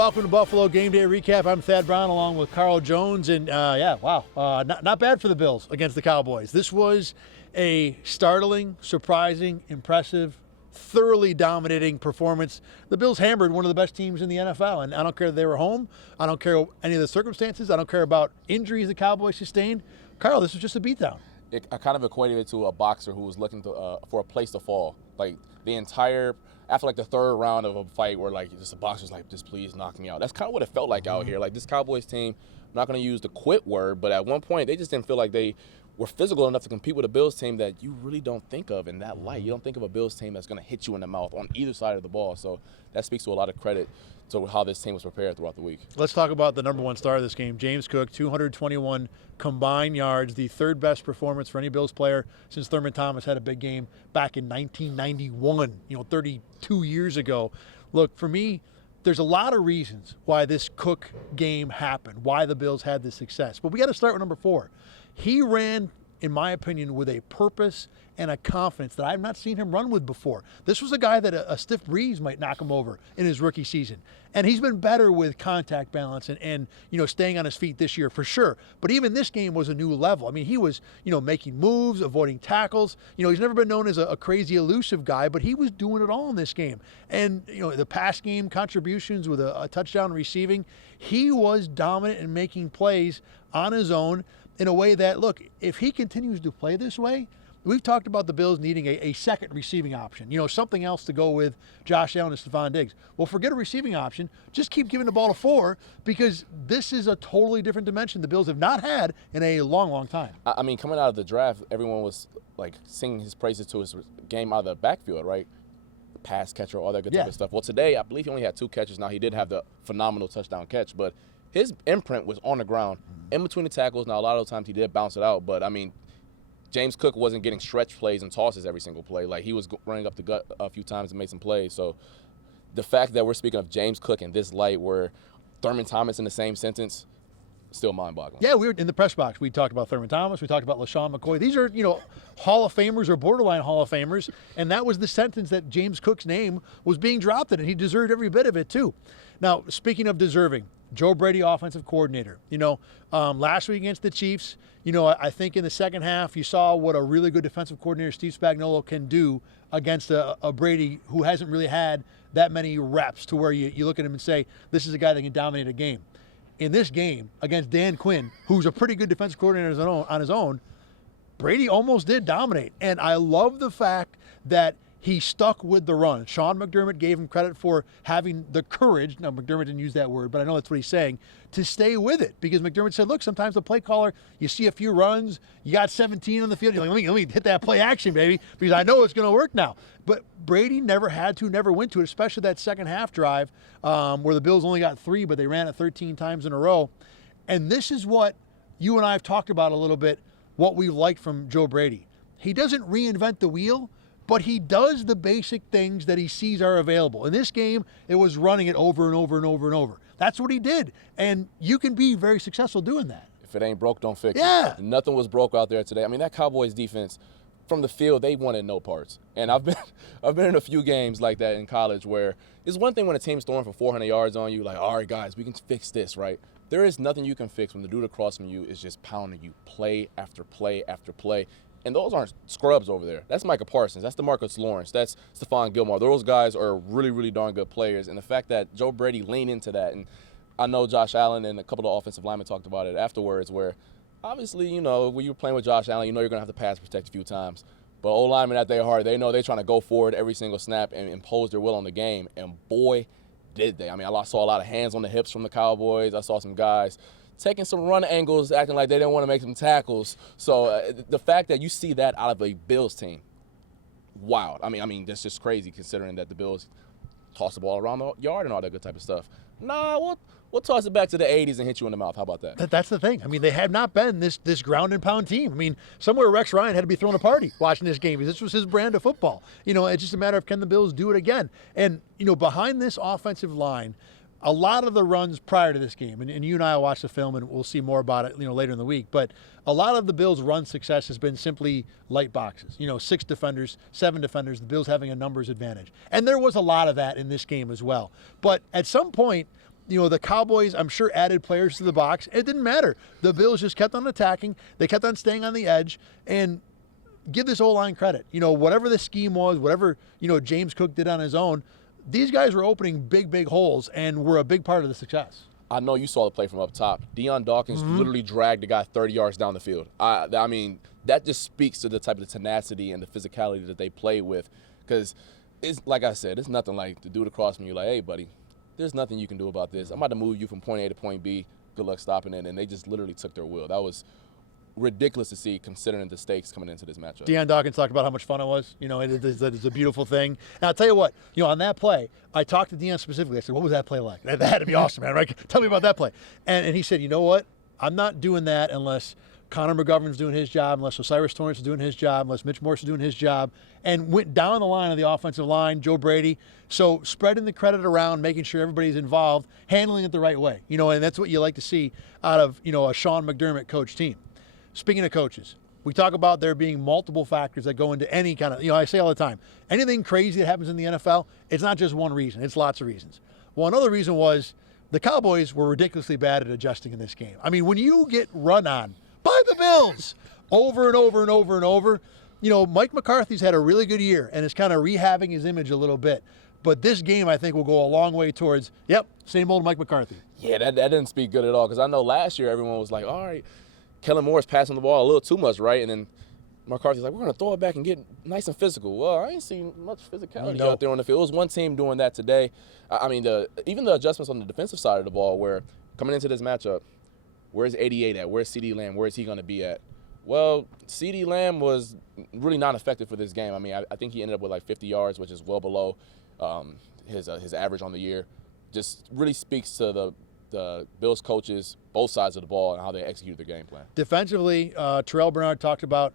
Welcome to Buffalo Gameday Recap. I'm Thad Brown along with Carl Jones. And not bad for the Bills against the Cowboys. This was a startling, surprising, impressive, thoroughly dominating performance. The Bills hammered one of the best teams in the NFL. And I don't care that they were home. I don't care any of the circumstances. I don't care about injuries the Cowboys sustained. Carl, this was just a beatdown. I kind of equated it to a boxer who was looking for a place to fall. Like the entire, after like the third round of a fight where like just the boxer's like, just please knock me out. That's kind of what it felt like out here. Like this Cowboys team, I'm not going to use the quit word, but at one point they just didn't feel like they were physical enough to compete with a Bills team that you really don't think of in that light. You don't think of a Bills team that's going to hit you in the mouth on either side of the ball. So that speaks to a lot of credit to how this team was prepared throughout the week. Let's talk about the number one star of this game, James Cook, 221 combined yards, the third best performance for any Bills player since Thurman Thomas had a big game back in 1991, 32 years ago. Look, for me, there's a lot of reasons why this Cook game happened, why the Bills had this success. But we got to start with number 4. He ran, in my opinion, with a purpose and a confidence that I've not seen him run with before. This was a guy that a stiff breeze might knock him over in his rookie season. And he's been better with contact balance and staying on his feet this year for sure. But even this game was a new level. I mean, he was, making moves, avoiding tackles. He's never been known as a crazy elusive guy, but he was doing it all in this game. And, the pass game contributions with a touchdown receiving, he was dominant in making plays on his own in a way that, look, if he continues to play this way, we've talked about the Bills needing a second receiving option, something else to go with Josh Allen and Stephon Diggs. Well, forget a receiving option. Just keep giving the ball to 4 because this is a totally different dimension the Bills have not had in a long, long time. I mean, coming out of the draft, everyone was like singing his praises to his game out of the backfield, right? Pass catcher, all that good type of stuff. Well, today, I believe he only had 2 catches. Now, he did have the phenomenal touchdown catch, but his imprint was on the ground in between the tackles. Now, a lot of the times he did bounce it out, but I mean, James Cook wasn't getting stretch plays and tosses every single play. Like, he was running up the gut a few times and made some plays. So the fact that we're speaking of James Cook in this light where Thurman Thomas in the same sentence, still mind-boggling. Yeah, we were in the press box. We talked about Thurman Thomas. We talked about LaShawn McCoy. These are, Hall of Famers or borderline Hall of Famers. And that was the sentence that James Cook's name was being dropped in, and he deserved every bit of it, too. Now, speaking of deserving, Joe Brady, offensive coordinator. Last week against the Chiefs, I think in the second half you saw what a really good defensive coordinator, Steve Spagnuolo, can do against a Brady who hasn't really had that many reps to where you look at him and say, this is a guy that can dominate a game. In this game against Dan Quinn, who's a pretty good defensive coordinator on his own, Brady almost did dominate. And I love the fact that he stuck with the run. Sean McDermott gave him credit for having the courage, now McDermott didn't use that word, but I know that's what he's saying, to stay with it. Because McDermott said, look, sometimes the play caller, you see a few runs, you got 17 on the field, you're like, let me hit that play action, baby, because I know it's going to work now. But Brady never went to it, especially that second half drive where the Bills only got 3, but they ran it 13 times in a row. And this is what you and I have talked about a little bit, what we like from Joe Brady. He doesn't reinvent the wheel, but he does the basic things that he sees are available. In this game, it was running it over and over and over and over. That's what he did. And you can be very successful doing that. If it ain't broke, don't fix it. Yeah. Nothing was broke out there today. I mean, that Cowboys defense, from the field, they wanted no parts. And I've been in a few games like that in college where it's one thing when a team's throwing for 400 yards on you, like, all right, guys, we can fix this, right? There is nothing you can fix when the dude across from you is just pounding you play after play after play. And those aren't scrubs over there. That's Micah Parsons. That's DeMarcus Lawrence. That's Stephon Gilmore. Those guys are really, really darn good players. And the fact that Joe Brady leaned into that, and I know Josh Allen and a couple of offensive linemen talked about it afterwards where obviously, when you're playing with Josh Allen, you're going to have to pass protect a few times. But old linemen at their heart, they know they're trying to go forward every single snap and impose their will on the game. And boy, did they. I mean, I saw a lot of hands on the hips from the Cowboys. I saw some guys taking some run angles, acting like they didn't want to make some tackles. So the fact that you see that out of a Bills team, wild. I mean, that's just crazy considering that the Bills toss the ball around the yard and all that good type of stuff. Nah, we'll toss it back to the 80s and hit you in the mouth. How about that? That's the thing. I mean, they have not been this ground and pound team. I mean, somewhere Rex Ryan had to be throwing a party watching this game because this was his brand of football. It's just a matter of can the Bills do it again? And, behind this offensive line, a lot of the runs prior to this game, and you and I will watch the film and we'll see more about it, later in the week, but a lot of the Bills' run success has been simply light boxes. 6 defenders, 7 defenders, the Bills having a numbers advantage. And there was a lot of that in this game as well. But at some point, the Cowboys, I'm sure, added players to the box. It didn't matter. The Bills just kept on attacking. They kept on staying on the edge. And give this O-line credit. Whatever the scheme was, whatever, James Cook did on his own, these guys were opening big, big holes and were a big part of the success. I know you saw the play from up top. Deion Dawkins literally dragged the guy 30 yards down the field. I mean, that just speaks to the type of tenacity and the physicality that they play with. Because, it's like I said, it's nothing like the dude across from you like, hey, buddy, there's nothing you can do about this. I'm about to move you from point A to point B. Good luck stopping it. And they just literally took their will. That was ridiculous to see considering the stakes coming into this matchup. Deion Dawkins talked about how much fun it was. It's a beautiful thing. And I'll tell you what, on that play, I talked to Deion specifically. I said, what was that play like? That had to be awesome, man, right? Tell me about that play. And he said, you know what? I'm not doing that unless Connor McGovern's doing his job, unless Osiris Torrance is doing his job, unless Mitch Morse is doing his job, and went down the line of the offensive line, Joe Brady. So spreading the credit around, making sure everybody's involved, handling it the right way. And that's what you like to see out of, a Sean McDermott coach team. Speaking of coaches, we talk about there being multiple factors that go into any kind of, I say all the time, anything crazy that happens in the NFL, it's not just one reason, it's lots of reasons. Well, another reason was the Cowboys were ridiculously bad at adjusting in this game. I mean, when you get run on by the Bills over and over and over and over, Mike McCarthy's had a really good year and is kind of rehabbing his image a little bit. But this game, I think, will go a long way towards, same old Mike McCarthy. Yeah, that didn't speak good at all because I know last year everyone was like, all right, Kellen Moore's passing the ball a little too much, right? And then McCarthy's like, we're going to throw it back and get nice and physical. Well, I ain't seen much physicality out there on the field. It was one team doing that today. I mean, even the adjustments on the defensive side of the ball where coming into this matchup, where's 88 at? Where's CeeDee Lamb? Where is he going to be at? Well, CeeDee Lamb was really not effective for this game. I mean, I think he ended up with like 50 yards, which is well below his average on the year. Just really speaks to the Bills coaches, both sides of the ball, and how they execute their game plan. Defensively, Terrell Bernard talked about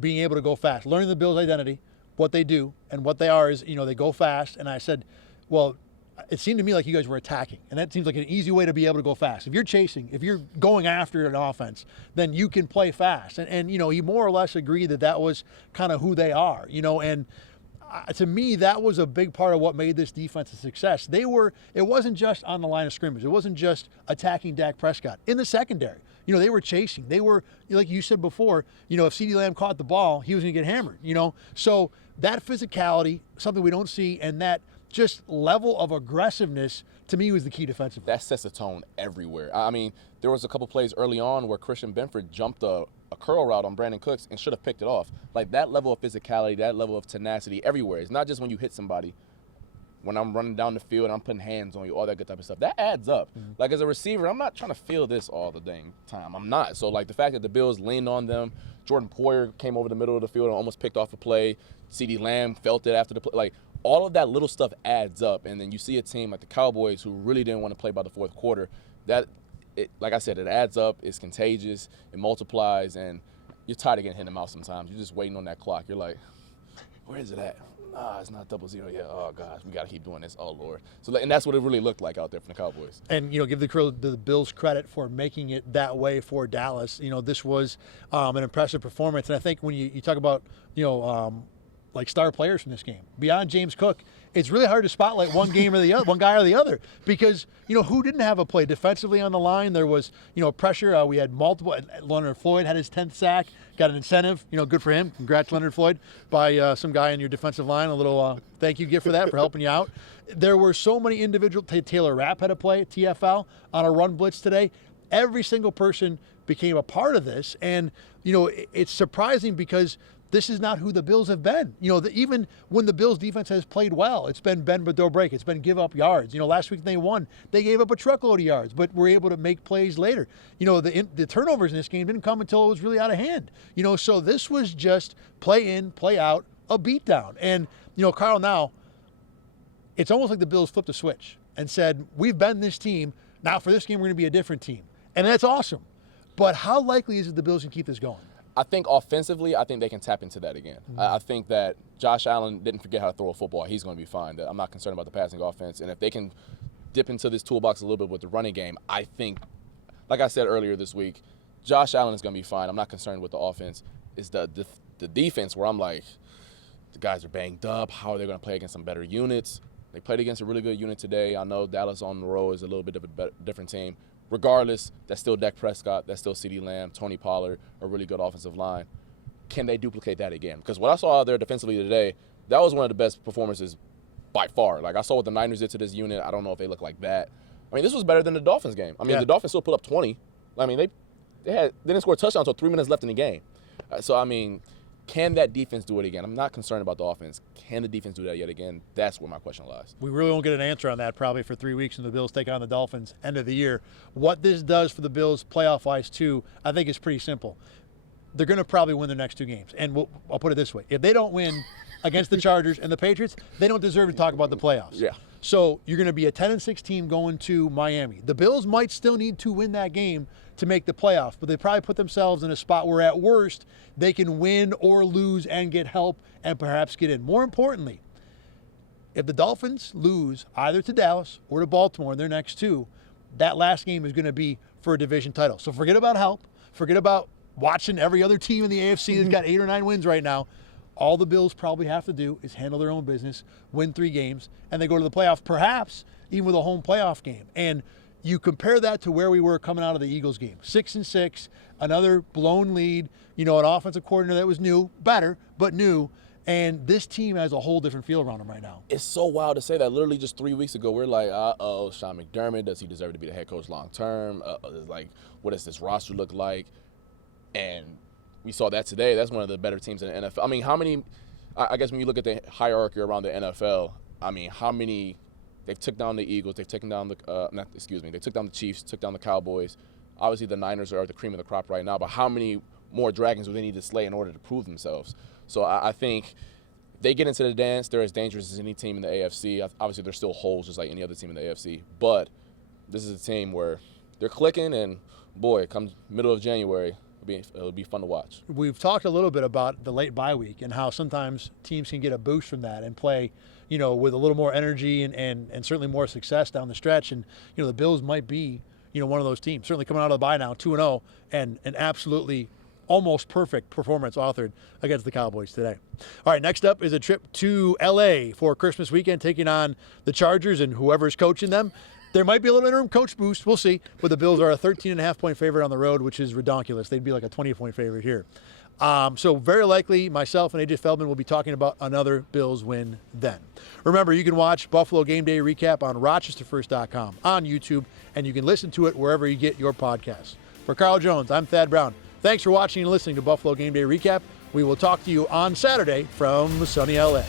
being able to go fast, learning the Bills' identity, what they do, and what they are is, they go fast. And I said, well, it seemed to me like you guys were attacking, and that seems like an easy way to be able to go fast. If you're chasing, if you're going after an offense, then you can play fast. And he more or less agreed that was kind of who they are, and to me, that was a big part of what made this defense a success. It wasn't just on the line of scrimmage. It wasn't just attacking Dak Prescott. In the secondary, they were chasing. They were, like you said before, if CeeDee Lamb caught the ball, he was going to get hammered, So that physicality, something we don't see, and that just level of aggressiveness, to me, was the key defensively. That sets a tone everywhere. I mean, there was a couple plays early on where Christian Benford jumped a curl route on Brandon Cooks and should have picked it off. Like that level of physicality, that level of tenacity everywhere. It's not just when you hit somebody. When I'm running down the field and I'm putting hands on you, all that good type of stuff. That adds up. Mm-hmm. Like as a receiver, I'm not trying to feel this all the dang time. I'm not. So like the fact that the Bills leaned on them, Jordan Poyer came over the middle of the field and almost picked off a play. CeeDee Lamb felt it after the play. Like all of that little stuff adds up. And then you see a team like the Cowboys who really didn't want to play by the fourth quarter. Like I said, it adds up. It's contagious. It multiplies. And you're tired of getting hit in the mouth sometimes. You're just waiting on that clock. You're like, where is it at? It's not 0-0 yet. Oh, gosh, we got to keep doing this. Oh, Lord. So, and that's what it really looked like out there from the Cowboys. And, give the Bills credit for making it that way for Dallas. This was an impressive performance. And I think when you talk about, like star players from this game, beyond James Cook, it's really hard to spotlight one game or the other, one guy or the other, because who didn't have a play defensively on the line. There was pressure. We had multiple. Leonard Floyd had his 10th sack, got an incentive. Good for him. Congrats, Leonard Floyd, by some guy in your defensive line. A little thank you gift for that, for helping you out. There were so many individual. Taylor Rapp had a play at TFL on a run blitz today. Every single person became a part of this, and it's surprising because this is not who the Bills have been. Even when the Bills defense has played well, it's been bend but don't break. It's been give up yards. Last week they won. They gave up a truckload of yards, but were able to make plays later. The turnovers in this game didn't come until it was really out of hand. So this was just play in, play out, a beatdown. And, Carl, now it's almost like the Bills flipped a switch and said, we've been this team. Now for this game, we're going to be a different team. And that's awesome. But how likely is it the Bills can keep this going? I think offensively, I think they can tap into that again. Mm-hmm. I think that Josh Allen didn't forget how to throw a football. He's going to be fine. I'm not concerned about the passing offense. And if they can dip into this toolbox a little bit with the running game, I think, like I said earlier this week, Josh Allen is going to be fine. I'm not concerned with the offense. It's the defense where I'm like, the guys are banged up. How are they going to play against some better units? They played against a really good unit today. I know Dallas on the road is a little bit of a different team. Regardless, that's still Dak Prescott, that's still CeeDee Lamb, Tony Pollard, a really good offensive line. Can they duplicate that again? Because what I saw out there defensively today, that was one of the best performances by far. Like, I saw what the Niners did to this unit. I don't know if they look like that. I mean, this was better than the Dolphins game. I mean, the Dolphins still put up 20. I mean, they didn't score a touchdown until 3 minutes left in the game. So, I mean, can that defense do it again? I'm not concerned about the offense. Can the defense do that yet again? That's where my question lies. We really won't get an answer on that probably for 3 weeks when the Bills take on the Dolphins end of the year. What this does for the Bills playoff-wise, too, I think is pretty simple. They're going to probably win their next 2 games. And I'll put it this way. If they don't win against the Chargers and the Patriots, they don't deserve to talk about the playoffs. Yeah. So you're going to be a 10-6 team going to Miami. The Bills might still need to win that game to make the playoffs, but they probably put themselves in a spot where at worst they can win or lose and get help and perhaps get in. More importantly, if the Dolphins lose either to Dallas or to Baltimore in their next 2, that last game is going to be for a division title. So forget about help. Forget about watching every other team in the AFC that's got 8 or 9 wins right now. All the Bills probably have to do is handle their own business, win 3 games, and they go to the playoffs, perhaps even with a home playoff game. And you compare that to where we were coming out of the Eagles game. 6-6, another blown lead, an offensive coordinator that was new, better, but new. And this team has a whole different feel around them right now. It's so wild to say that. Literally just 3 weeks ago, we're like, Sean McDermott, does he deserve to be the head coach long term? Like, what does this roster look like? And we saw that today. That's one of the better teams in the NFL. I mean, how many – I guess when you look at the hierarchy around the NFL, I mean, how many – they've took down the Eagles. They've taken down they took down the Chiefs, took down the Cowboys. Obviously, the Niners are the cream of the crop right now, but how many more dragons do they need to slay in order to prove themselves? So I think they get into the dance. They're as dangerous as any team in the AFC. Obviously, there's still holes just like any other team in the AFC. But this is a team where they're clicking, and, boy, come middle of January – it'll be fun to watch. We've talked a little bit about the late bye week and how sometimes teams can get a boost from that and play, with a little more energy and certainly more success down the stretch. And, the Bills might be, one of those teams. Certainly coming out of the bye now, 2-0, and an absolutely almost perfect performance authored against the Cowboys today. All right, next up is a trip to L.A. for Christmas weekend, taking on the Chargers and whoever's coaching them. There might be a little interim coach boost. We'll see. But the Bills are a 13.5-point favorite on the road, which is ridiculous. They'd be like a 20-point favorite here. So very likely myself and AJ Feldman will be talking about another Bills win then. Remember, you can watch Buffalo Game Day Recap on RochesterFirst.com, on YouTube, and you can listen to it wherever you get your podcasts. For Carl Jones, I'm Thad Brown. Thanks for watching and listening to Buffalo Game Day Recap. We will talk to you on Saturday from sunny LA.